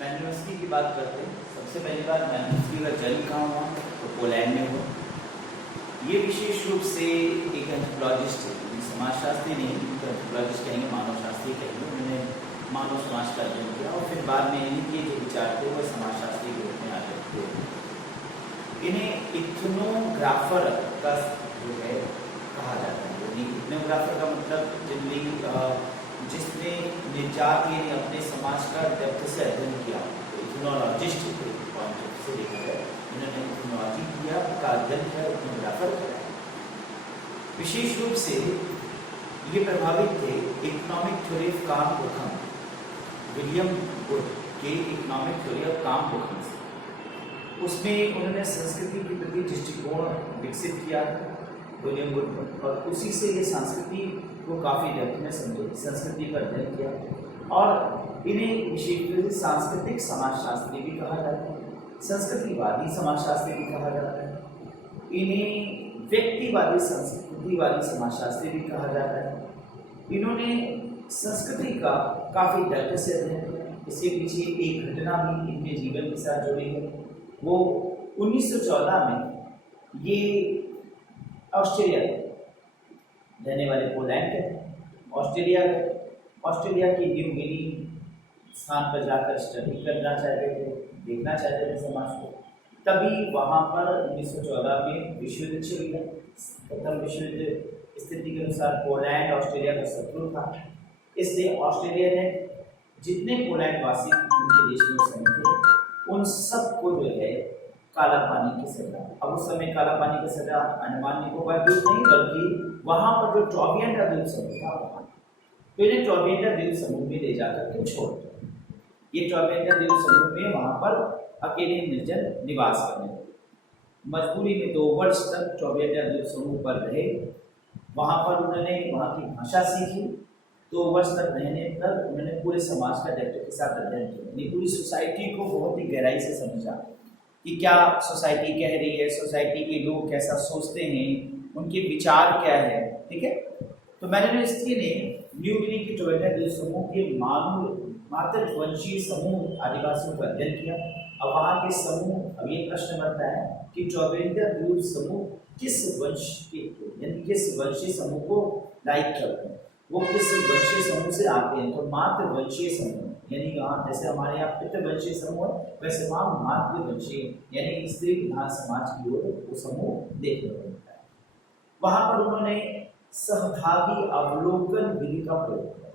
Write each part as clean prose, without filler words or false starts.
मैन्युअल्सकी की बात करते हैं। सबसे पहली बात, मैन्युअल्सकी का जन्म कहाँ हुआ? तो पोलैंड में हुआ। ये विशेष रूप से एक एंथ्रोपोलॉजिस्ट है, समाजशास्त्री नहीं, एंथ्रोपोलॉजिस्ट कहेंगे, मानव शास्त्री कहेंगे। उन्होंने मानव समाज का अध्ययन किया और फिर बाद में इनके जो विचार थे वो समाजशास्त्री के रूप में आगे थे। इन्हें इथनोग्राफर का जो है कहा जाता है। इथनोग्राफर का मतलब जनरली जिसने निजात यानी अपने समाज का डेप्थ से अध्ययन किया, तो इथनोलॉजिस्ट के पॉइंट से देखा जाए, इन्होंने इथनोलॉजी किया का अध्ययन किया, इथनोग्राफर किया। विशेष रूप से ये प्रभावित थे इकोनॉमिक थ्योरी ऑफ काम बुकहम, विलियम वुड के इकोनॉमिक थ्योरी ऑफ काम बुकहम से। उसमें उन्होंने संस्कृति के प्रति दृष्टिकोण विकसित किया विलियम वुड, और उसी से ये संस्कृति को काफ़ी डेप्थ में समझे, संस्कृति पर अध्ययन किया। और इन्हें विशेष रूप से सांस्कृतिक समाजशास्त्री भी कहा जाता है, संस्कृतिवादी समाजशास्त्री भी कहा जाता है। इन्हें व्यक्तिवादी संस्कृतिवादी समाजशास्त्री भी कहा जाता है। इन्होंने संस्कृति का काफ़ी डेप्थ से अध्ययन किया। इसके पीछे एक घटना भी इनके जीवन के साथ जुड़ी है। वो 1914 में ये ऑस्ट्रेलिया रहने वाले पोलैंड के ऑस्ट्रेलिया की न्यू गिनी स्थान पर जाकर स्टडी करना चाहते थे, देखना चाहते थे समाज को। तभी वहाँ पर 1914 में विश्व युद्ध छिड़ गया। प्रथम विश्व युद्ध स्थिति के अनुसार पोलैंड ऑस्ट्रेलिया का शत्रु था, इसलिए ऑस्ट्रेलिया ने जितने पोलैंड वासी उनके देश में उस समय थे, उन सबको जो है काला पानी की सजा। अब उस समय काला पानी की सजा अंडमान निकोबार द्वीप नहीं, बल्कि वहाँ पर जो टॉबियंडा द्वीप समूह था, तो इन्हें टॉबियंडा द्वीप समूह में ले जाकर के छोड़ दिया। ये टॉबियंडा द्वीप समूह में वहाँ पर अकेले निर्जन निवास करने लगे। मजबूरी में 2 वर्ष तक टॉबियंडा द्वीप समूह पर रहे। वहाँ पर उन्होंने वहाँ की भाषा सीखी। 2 वर्ष तक रहने पर उन्होंने पूरे समाज का डेप्थ के साथ अध्ययन किया, पूरी सोसाइटी को बहुत ही गहराई से समझा कि क्या सोसाइटी कह रही है, सोसाइटी के लोग कैसा सोचते हैं, उनके विचार क्या है। ठीक है, तो मैन्युअल्सकी ने न्यू गिनी की टॉबियंडा द्वीप समूह के मातृ वंशीय समूह आदिवासियों का अध्ययन किया। अब वहाँ के समूह, अब ये प्रश्न बनता है कि टॉबियंडा द्वीप समूह किस वंश के, यानी किस वंशीय समूह को लाइक करते हैं, वो किस वंशीय समूह से आते हैं। तो मातृ वंशीय समूह, यानी वहाँ जैसे हमारे यहाँ पितृवंशीय समूह है, वैसे वहाँ मातृवंशीय यानी स्त्री प्रधान समाज की ओर वो समूह देखने को मिलता है। वहाँ पर उन्होंने सहभागी अवलोकन विधि का प्रयोग किया।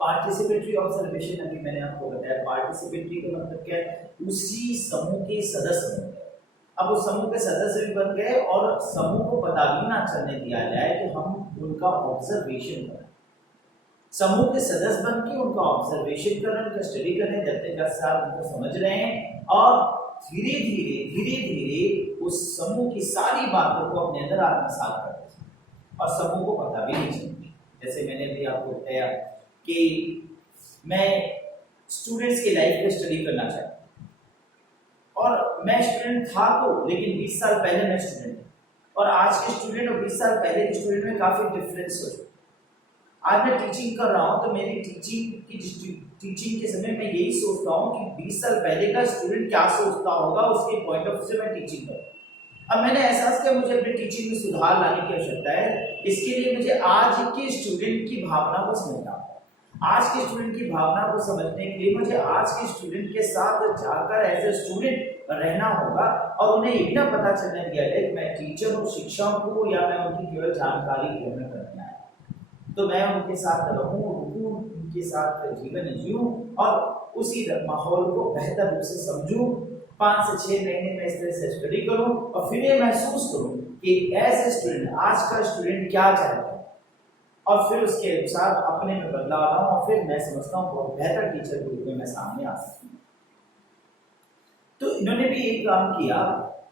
पार्टिसिपेटरी ऑब्जर्वेशन, अभी मैंने आपको बताया, पार्टिसिपेटरी का मतलब क्या है, उसी समूह के सदस्य बन गए। अब उस समूह के सदस्य भी बन गए और समूह को पता भी ना चलने दिया जाए कि हम उनका ऑब्जर्वेशन करें। समूह के सदस्य बन के उनका ऑब्जर्वेशन कर रहे हैं, उनका स्टडी कर रहे हैं, जब तक साथ उनको समझ रहे हैं और धीरे धीरे उस समूह की सारी बातों को अपने अंदर आत्मसात कर रहे हैं और समूह को पता भी नहीं चलती। जैसे मैंने भी आपको बताया कि मैं स्टूडेंट्स की लाइफ पे स्टडी करना चाहता हूँ और मैं स्टूडेंट था तो, लेकिन 20 साल पहले मैं स्टूडेंट था और आज के स्टूडेंट और 20 साल पहले के स्टूडेंट में काफ़ी डिफरेंस हो। आज मैं टीचिंग कर रहा हूँ तो मेरी टीचिंग के समय मैं यही सोचता हूँ कि 20 साल पहले का स्टूडेंट क्या सोचता होगा, उसके पॉइंट ऑफ व्यू से मैं टीचिंग करूँ। अब मैंने एहसास किया मुझे अपनी टीचिंग में सुधार लाने की आवश्यकता है। इसके लिए मुझे आज के स्टूडेंट की भावना को समझना होगा। आज के स्टूडेंट की भावना को समझने के लिए मुझे आज के स्टूडेंट के साथ जाकर एज ए स्टूडेंट रहना होगा और उन्हें ये ना पता चलने दिया जाए कि मैं टीचर हूँ, शिक्षक हूँ या मैं उनकी केवल जानकारी ग्रहण करना है। तो मैं उनके साथ रहूं, रुकूं, उनके साथ जीवन जीऊं और उसी माहौल को बेहतर रूप से समझूं। 5 से 6 महीने में इस तरह से स्टडी करूं और फिर ये महसूस करूं कि एज ए स्टूडेंट आज का स्टूडेंट क्या चाहता है और फिर उसके अनुसार अपने में बदलाव लाऊं और फिर मैं समझता हूँ बहुत बेहतर टीचर के रूप में मैं सामने आ सकता हूँ। तो इन्होंने भी एक काम किया,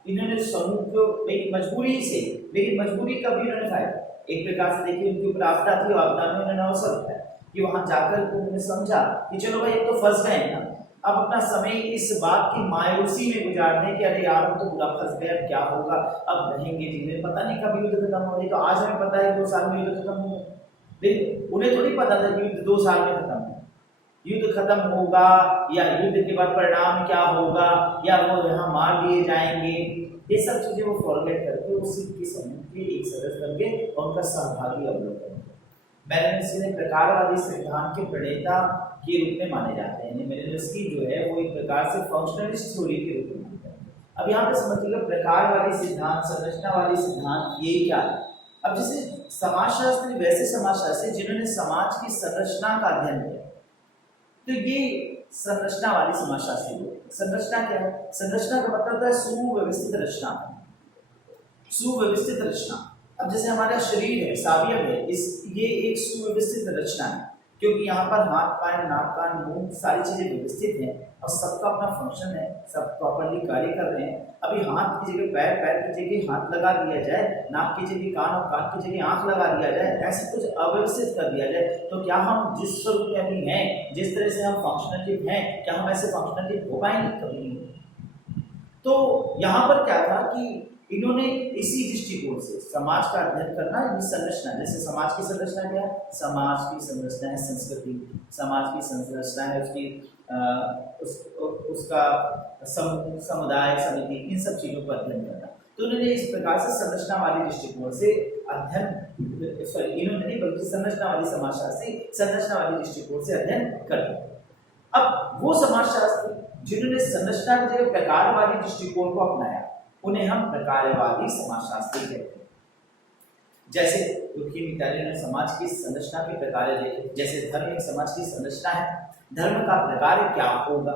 इन्होंने समूह को एक मजबूरी से, लेकिन मजबूरी का भी इन्होंने फायदा, एक प्रकार से देखिए उनकी ऊपर आपदा थी, आपदा में उन्होंने अवसर उठाया कि वहां जाकर उन्होंने समझा कि चलो भाई अब तो फंस गए ना, अब अपना समय इस बात की मायूसी में गुजार दें कि अरे यार हम तो पूरा फंस गए, अब क्या होगा, अब रहेंगे जीवन, पता नहीं कब युद्ध खत्म हो। तो आज हमें पता है 2 साल में युद्ध खत्म होगा, लेकिन उन्हें थोड़ी पता था कि युद्ध 2 साल में खत्म हो। युद्ध खत्म होगा या युद्ध के बाद परिणाम क्या होगा या वो यहाँ मार लिए जाएंगे, ये सब चीजें वो फॉरगेट करके वो सिख के समूह के एक सदस्य बन के उनका सहभागी अवलोकन। मेलिनस्की ने प्रकारवादी सिद्धांत के प्रणेता के रूप में माने जाते हैं। मेलिनस्की जो है वो एक प्रकार से फंक्शनलिस्ट थ्योरी के रूप में मानते हैं। अब यहाँ पे समझिएगा प्रकारवादी सिद्धांत, संरचनावादी सिद्धांत, ये क्या है। अब जैसे समाजशास्त्री वैसे समाजशास्त्री जिन्होंने समाज की संरचना का अध्ययन किया, तो ये संरचनावादी समाजशास्त्री लोग। संरचना क्या है? संरचना का मतलब होता है सुव्यवस्थित रचना, सुव्यवस्थित रचना। अब जैसे हमारा शरीर है, सावयव है, ये एक सुव्यवस्थित रचना है, क्योंकि यहाँ पर हाथ, पैर, नाक, कान, मुंह सारी चीजें व्यवस्थित हैं और सबका अपना फंक्शन है, सब प्रॉपर्ली कार्य कर रहे हैं। अभी हाथ की जगह पैर, पैर की जगह हाथ लगा दिया जाए, नाक की जगह कान और कान की जगह आंख लगा दिया जाए, ऐसे कुछ अव्यवस्थित कर दिया जाए, तो क्या हम जिस स्वरूप में अभी हैं, जिस तरह से हम फंक्शनलिस्ट हैं, क्या हम ऐसे फंक्शनलिस्ट हो पाएंगे? कभी नहीं। तो यहाँ पर क्या था कि इन्होंने इसी दृष्टिकोण से समाज का अध्ययन करना, ये संरचना, जैसे समाज की संरचना क्या है? समाज की संरचना है संस्कृति, समाज की संरचना है उसकी उसका समुदाय, समिति, इन सब चीजों पर अध्ययन करना। तो उन्होंने इस प्रकार से संरचना वाले दृष्टिकोण से अध्ययन, इन्होंने नहीं बल्कि संरचना वाली समाजशास्त्री संरचना वाली दृष्टिकोण से अध्ययन करते। अब वो समाजशास्त्री जिन्होंने संरचना की जगह प्रकारवादी दृष्टिकोण को अपनाया, उन्हें हम प्रकारवादी समाजशास्त्री कहते हैं। जैसे दुखी मिताली ने समाज की संरचना के प्रकार देखे, जैसे धर्म एक समाज की संरचना है, धर्म का प्रकार क्या होगा,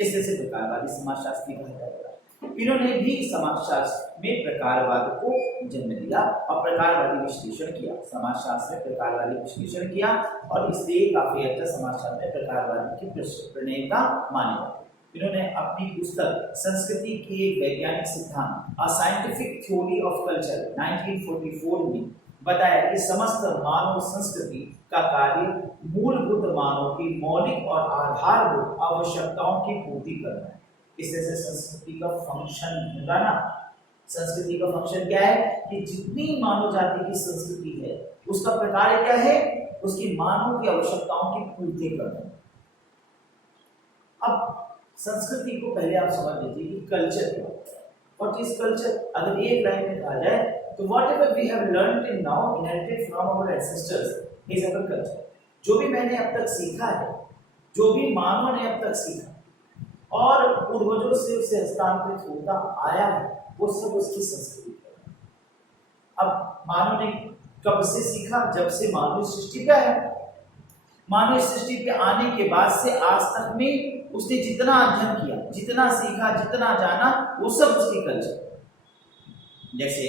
इससे से प्रकारवादी समाजशास्त्री कहा जाएगा। इन्होंने भी समाजशास्त्र में प्रकारवाद को जन्म दिया और प्रकारवादी विश्लेषण किया, समाजशास्त्र में प्रकारवादी विश्लेषण किया और इसलिए काफी हद तक समाजशास्त्र में प्रकारवाद की प्रणेता माने जाते। इन्होंने अपनी पुस्तक संस्कृति की एक वैज्ञानिक सिद्धांत, a scientific theory of culture 1944 में बताया कि समस्त मानव संस्कृति का कार्य मूलभूत मानव की मौलिक और आधारभूत आवश्यकताओं की पूर्ति करना है। इससे संस्कृति का फंक्शन होगा ना। संस्कृति का फंक्शन क्या है कि जितनी मानव जाति की संस्कृति है उसका प्रकार क्या है? उसकी मानव की आवश्यकताओं की पूर्ति करना। अब संस्कृति को पहले आप समझ लीजिए कि कल्चर क्या होता है। What is culture? अगर एक लाइन में कहा जाए तो whatever we have learned in now inherited from our ancestors is our culture. जो भी मैंने अब तक सीखा है, जो भी मानव ने अब तक सीखा और पूर्वजों से उसे हस्तांतरित होता आया है, वो सब उसकी संस्कृति है। अब मानव ने कब से सीखा? जब से मानव सृष्टि पे आया। मानव सृष्टि पे आने के बाद से आज तक में उसने जितना अध्ययन किया, जितना सीखा, जितना जाना, वो सब उसकी कल्चर। जैसे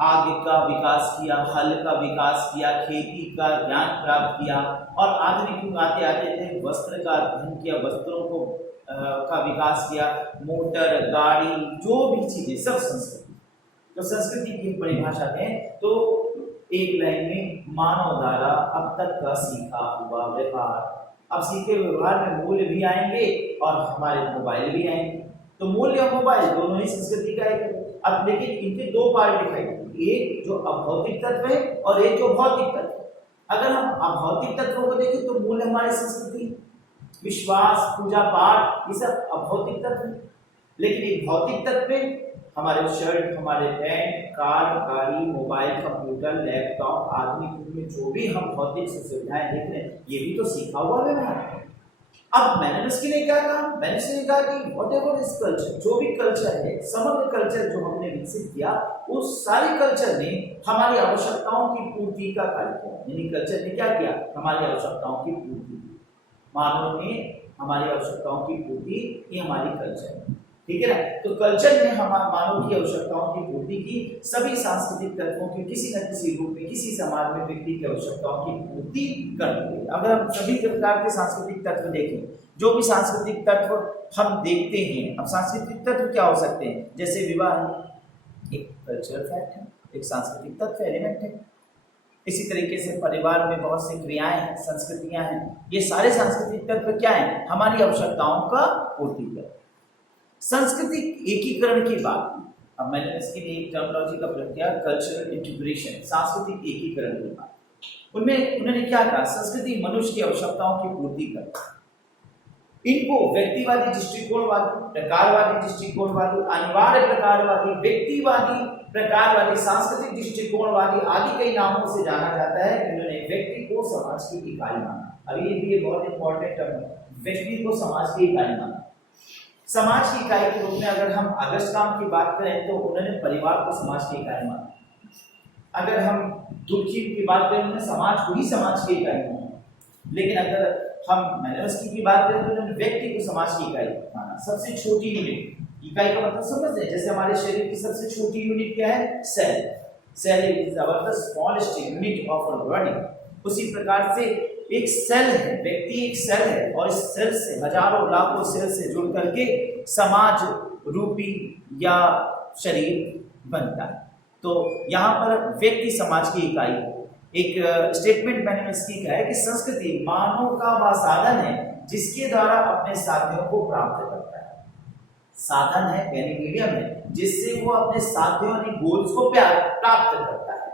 आग का विकास किया, हल का विकास किया, खेती का ज्ञान प्राप्त किया और आधुनिक युग आते आते थे वस्त्र का अध्ययन किया, वस्त्रों को का विकास किया, मोटर, गाड़ी, जो भी चीजें सब संस्कृति। तो संस्कृति की परिभाषा दें तो एक लाइन में मानव द्वारा अब तक का सीखा हुआ व्यवहार। अब सीखे व्यवहार में मूल्य भी आएंगे और हमारे मोबाइल भी आएंगे। तो मूल्य और मोबाइल दोनों ही संस्कृति का है। अब लेकिन इनके दो पार्ट दिखाई देते, एक जो अभौतिक तत्व है और एक जो भौतिक तत्व है। अगर हम अभौतिक तत्वों को देखें तो मूल्य हमारी संस्कृति, विश्वास, पूजा पाठ, ये सब अभौतिक तत्व। लेकिन एक भौतिक तत्व में हमारे शर्ट, हमारे पैंट, कार, गाड़ी, मोबाइल, कंप्यूटर, लैपटॉप, आधुनिक युग में जो भी हम भौतिक सुविधाएं देख रहे हैं, ये भी तो सीखा हुआ व्यवहार है। अब मेलिनस्की ने क्या कहा? मेलिनस्की ने कहा कि व्हाटएवर इज कल्चर, जो भी कल्चर है, समग्र कल्चर जो हमने विकसित किया, उस सारे कल्चर ने हमारी आवश्यकताओं की पूर्ति का कार्य किया। यानी कल्चर ने क्या किया? हमारी आवश्यकताओं की पूर्ति की। मानव ने हमारी आवश्यकताओं की पूर्ति, ये हमारी कल्चर है। ठीक है ना? तो कल्चर ने हमारे मानव की आवश्यकताओं की पूर्ति की, सभी सांस्कृतिक तत्वों की किसी न किसी रूप में, किसी समाज में व्यक्ति की आवश्यकताओं की पूर्ति करती है। अगर हम सभी प्रकार के सांस्कृतिक तत्व देखें, जो भी सांस्कृतिक तत्व हम देखते हैं, अब सांस्कृतिक तत्व क्या हो सकते हैं? जैसे विवाह एक कल्चरल फैक्ट है, एक सांस्कृतिक तत्व एलिमेंट है। इसी तरीके से परिवार में बहुत सी क्रियाएं हैं, संस्कृतियां हैं, ये सारे सांस्कृतिक तत्व क्या है? हमारी आवश्यकताओं का पूर्ति करते हैं। सांस्कृतिक एकीकरण की बात, अब मैंने इसके लिए एक टर्मिनोलॉजी का प्रयोग किया, कल्चरल इंटीग्रेशन, सांस्कृतिक एकीकरण की बात। उनमें उन्होंने क्या कहा, संस्कृति मनुष्य की आवश्यकताओं की पूर्ति करता है। इनको व्यक्तिवादी दृष्टिकोणवादी, प्रकारवादी दृष्टिकोणवादी, अनिवार्य प्रकारवादी, व्यक्तिवादी प्रकारवादी, सांस्कृतिक दृष्टिकोणवादी आदि कई नामों से जाना जाता है। इन्होंने व्यक्ति को समाज की इकाई माना। अभी ये बहुत इंपॉर्टेंट टर्म है, व्यक्ति को समाज की इकाई माना। समाज की इकाई के रूप में अगर हम अगस्टाम की बात करें तो उन्होंने परिवार को समाज की इकाई माना। अगर हम दुर्खीम की बात करें उन्होंने समाज को ही समाज की इकाई माना। लेकिन अगर हम मैनवस्की की बात करें तो उन्होंने व्यक्ति को समाज की इकाई माना। सबसे छोटी यूनिट, इकाई का मतलब समझते हैं, जैसे हमारे शरीर की सबसे छोटी यूनिट क्या है, cell. Cell is our the smallest unit of our body. उसी प्रकार से एक सेल है, व्यक्ति एक सेल है और इस सेल से हजारों लाखों सेल से जुड़ करके समाज रूपी या शरीर बनता है। तो यहाँ पर व्यक्ति समाज की इकाई है। एक स्टेटमेंट मैंने इसकी कहा है कि संस्कृति मानव का वह साधन है जिसके द्वारा अपने साथियों को प्राप्त करता है। साधन है यानी मीडियम है जिससे वो अपने साथियों यानी गोल्स को प्राप्त करता है,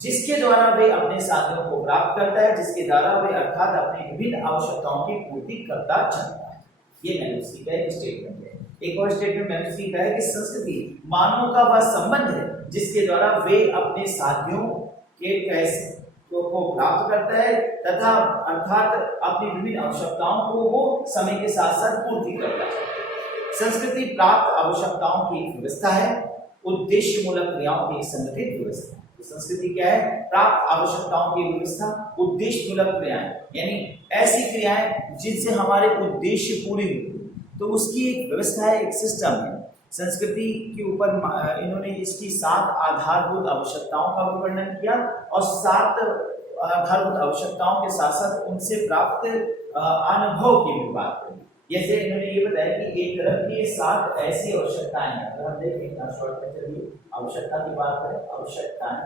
जिसके द्वारा वे अपने साथियों को प्राप्त करता है, जिसके द्वारा वे अर्थात अपनी विभिन्न आवश्यकताओं की पूर्ति करता चलता है। ये मैंने उसकी का एक स्टेटमेंट है। एक और स्टेटमेंट मैंने उसकी कहा है कि संस्कृति मानव का वह संबंध है जिसके द्वारा वे अपने साथियों के कैसे को प्राप्त करता है तथा अर्थात अपनी विभिन्न आवश्यकताओं को वो समय के साथ साथ पूर्ति करता है। संस्कृति प्राप्त आवश्यकताओं की एक व्यवस्था है, उद्देश्य मूलक क्रियाओं की एक संगठित व्यवस्था है। तो संस्कृति क्या है, प्राप्त आवश्यकताओं की व्यवस्था, उद्देश्य मूलक क्रियाएं, यानी ऐसी क्रियाएं जिनसे हमारे उद्देश्य पूरे होते, तो उसकी एक व्यवस्था है, एक सिस्टम है। संस्कृति के ऊपर इन्होंने इसकी 7 आधारभूत आवश्यकताओं का वर्णन किया और 7 आधारभूत आवश्यकताओं के साथ साथ उनसे प्राप्त अनुभव की भी बात करी। जैसे इन्होंने ये बताया कि एक तरफ की 7 ऐसी आवश्यकताएं हैं। अगर हम देखें शॉर्ट में चलिए आवश्यकता की बात करें, आवश्यकताएं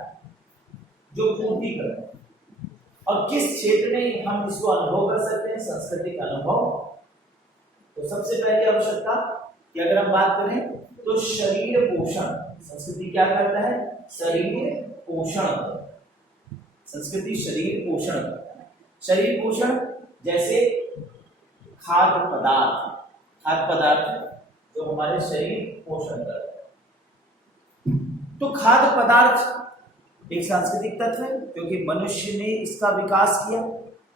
जो पूर्ति करते हैं और किस क्षेत्र में हम इसको अनुभव कर सकते हैं, सांस्कृतिक अनुभव। तो सबसे पहली आवश्यकता कि अगर हम बात करें तो शरीर पोषण। संस्कृति क्या करता है, शरीर पोषण। संस्कृति शरीर पोषण करता है। शरीर पोषण जैसे खाद्य पदार्थ जो हमारे शरीर पोषण करते हैं। तो खाद्य पदार्थ एक सांस्कृतिक तत्व है क्योंकि मनुष्य ने इसका विकास किया।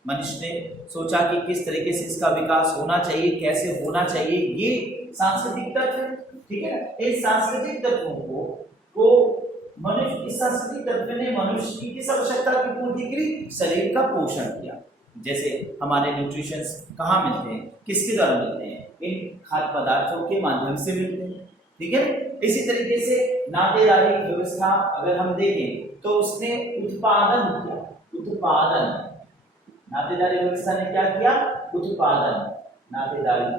मनुष्य ने सोचा कि किस तरीके से इसका विकास होना चाहिए, कैसे होना चाहिए, ये सांस्कृतिक तत्व है। ठीक है ना। इस सांस्कृतिक तत्वों को मनुष्य, इस सांस्कृतिक तत्व ने मनुष्य की किस आवश्यकता की पूर्ति की, शरीर का पोषण किया। जैसे हमारे न्यूट्रिशंस कहाँ मिलते हैं, किसके द्वारा मिलते हैं, इन खाद्य पदार्थों के माध्यम से मिलते हैं। ठीक है। इसी तरीके से नातेदारी व्यवस्था अगर हम देखें तो उसने उत्पादन किया। उत्पादन, नातेदारी व्यवस्था ने क्या किया, उत्पादन, नातेदारी।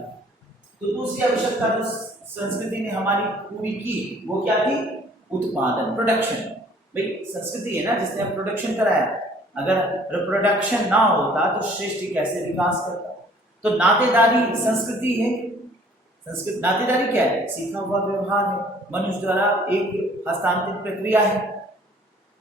तो दूसरी आवश्यकता जो संस्कृति ने हमारी पूरी की वो क्या थी, उत्पादन, प्रोडक्शन। भाई संस्कृति है ना जिसने प्रोडक्शन कराया। अगर रिप्रोडक्शन ना होता तो सृष्टि कैसे विकास करता। तो नातेदारी संस्कृति है। संस्कृति, नातेदारी क्या है, सीखा हुआ व्यवहार है, मनुष्य द्वारा एक हस्तांतरित प्रक्रिया है।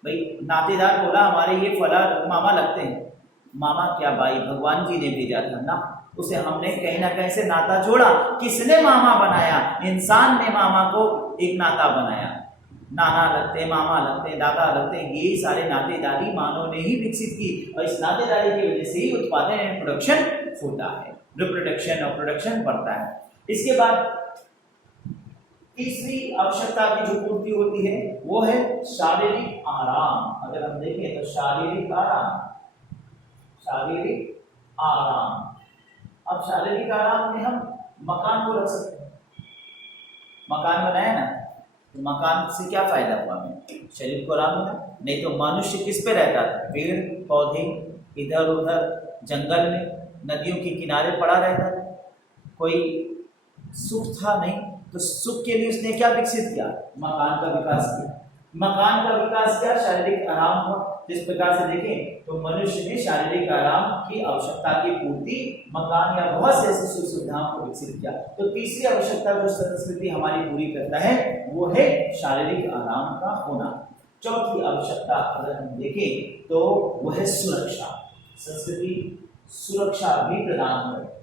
भाई नातेदार बोला हमारे ये फला मामा लगते हैं, मामा क्या भाई भगवान जी ने भेजा था ना, उसे हमने कहीं ना कहीं से नाता जोड़ा। किसने मामा बनाया, इंसान ने मामा को एक नाता बनाया। नाना लगते, मामा लगते, दादा लगते, ये सारे नातेदारी मानव ने ही विकसित की और इस नातेदारी की वजह से ही उत्पादन एंड प्रोडक्शन होता है, रिप्रोडक्शन और प्रोडक्शन बढ़ता है। इसके बाद तीसरी आवश्यकता की जो पूर्ति होती है वो है शारीरिक आराम। अगर हम देखें तो शारीरिक आराम, शारीरिक आराम। अब शारीरिक आराम में हम मकान को रख सकते हैं। मकान बनाया ना, तो मकान से क्या फायदा हुआ हमें, शरीर को आराम मिला। नहीं तो मनुष्य किस पे रहता था, पेड़ पौधे, इधर उधर जंगल में, नदियों के किनारे पड़ा रहता था, कोई सुख था नहीं। तो सुख के लिए उसने क्या विकसित किया, मकान का विकास किया। मकान का विकास किया, शारीरिक आराम हुआ। जिस प्रकार से देखें तो मनुष्य ने शारीरिक आराम की आवश्यकता की पूर्ति मकान या बहुत से ऐसी सुख सुविधाओं को विकसित किया। तो तीसरी आवश्यकता जो संस्कृति हमारी पूरी करता है वो है शारीरिक आराम का होना। चौथी आवश्यकता अगर हम देखें तो वह है सुरक्षा। संस्कृति सुरक्षा भी प्रदान करती है।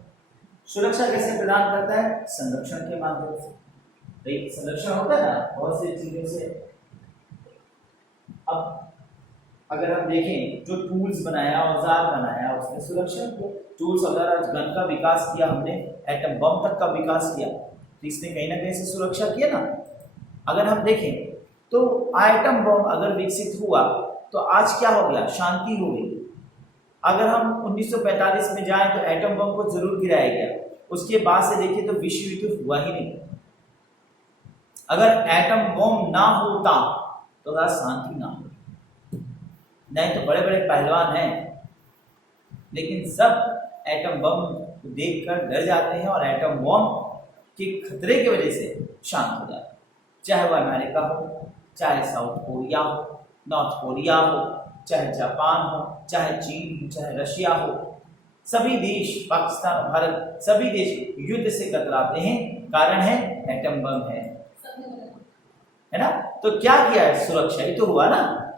सुरक्षा कैसे प्रदान करता है? संरक्षण के माध्यम से। भाई संरक्षण होता है ना बहुत सी चीजों से। अब अगर हम देखें जो टूल्स बनाया, औजार बनाया, उसने सुरक्षण किया। टूल्स औजार, आज गन का विकास किया हमने, एटम बम तक का विकास किया, तो इसने कहीं ना कहीं से सुरक्षा किया ना। अगर हम देखें तो एटम बम अगर विकसित हुआ तो आज क्या हो गया? शांति हो गई। अगर हम 1945 में जाएं तो एटम बम को जरूर गिराया गया, उसके बाद से देखिए तो विश्व युद्ध हुआ ही नहीं। अगर एटम बम ना होता तो आज शांति ना होती। नहीं तो बड़े बड़े पहलवान हैं लेकिन सब एटम बम को देखकर डर जाते हैं और एटम बम के खतरे की वजह से शांत हो जाते हैं। चाहे वह अमेरिका हो, चाहे साउथ कोरिया हो, नॉर्थ कोरिया हो, चाहे जापान हो, चाहे चीन हो, चाहे रशिया हो, सभी देश, पाकिस्तान, भारत, सभी देश युद्ध से कतराते हैं। कारण है एटम बम है ना। तो क्या किया है? सुरक्षा ही तो हुआ ना।